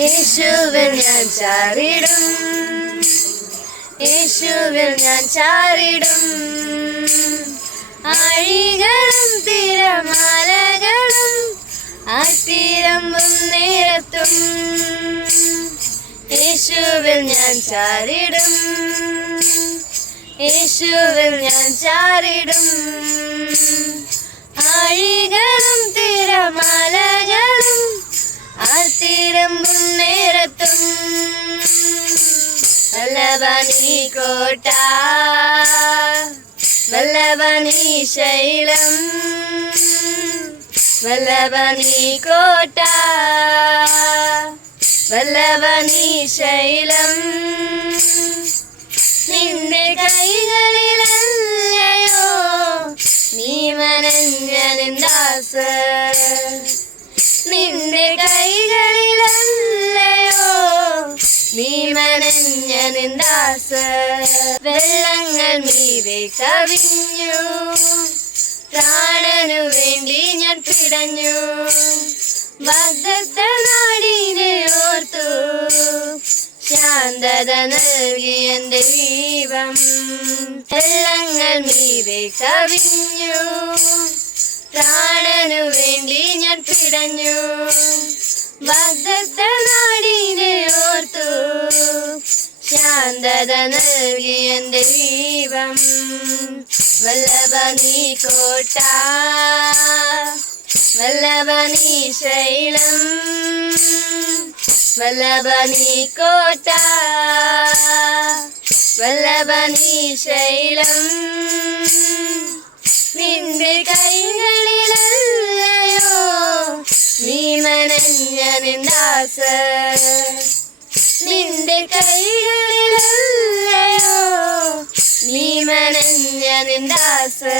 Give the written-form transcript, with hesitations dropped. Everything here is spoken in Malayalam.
യേശുവിൽ ഞാൻ ചാരിടും, യേശുവിൽ ഞാൻ ചാരിടും. ആഴികളും തിരമാലകളും ആർത്തിരമ്പും നേരത്തും യേശുവിൽ ഞാൻ ചാരിടും, യേശുവിൽ ഞാൻ ചാരിടും. ആഴികളും തിരമാലകളും ആർത്തിരമ്പും നേരത്തും വല്ലഭനീ കോട്ട, വല്ലഭനീ ശൈലം, വല്ലഭനീ കോട്ട, വല്ലഭനീ ശൈലം. നിന്റെ കൈകളിലല്ലയോ നീ മനഞ്ഞ നിന്ദാസൻ, നിന്റെ കൈകളിലല്ലയോ നീ മനഞ്ഞ നിന്ദാസൻ. വെള്ളങ്ങൾ മീതെ കവിഞ്ഞു, പ്രാണനു വേണ്ടി ഞാൻ പിടഞ്ഞു. വാഗ്ദത്ത നാടിനെ ഓർത്തു ശാന്തത നൽകി എന്റെ ദൈവം. വെള്ളങ്ങൾ മീതെ കവിഞ്ഞു, പ്രാണനു വേണ്ടി ഞാൻ പിടഞ്ഞു. വാഗ്ദത്ത നാടിനെ ഓർത്തു ശാന്തത നൽകി എന്റെ ദൈവം. വല്ലഭനീ കോട്ട, വല്ലഭനീ ശൈലം, വല്ലഭനീ കോട്ട, വല്ലഭനീ ശൈലം. നിന്റെ കൈകളിലല്ലയോ നീ മനഞ്ഞ നിന്ദാസൻ, നിന്റെ കൈകളിലല്ലയോ നീ മനഞ്ഞ നിന്ദാസൻ.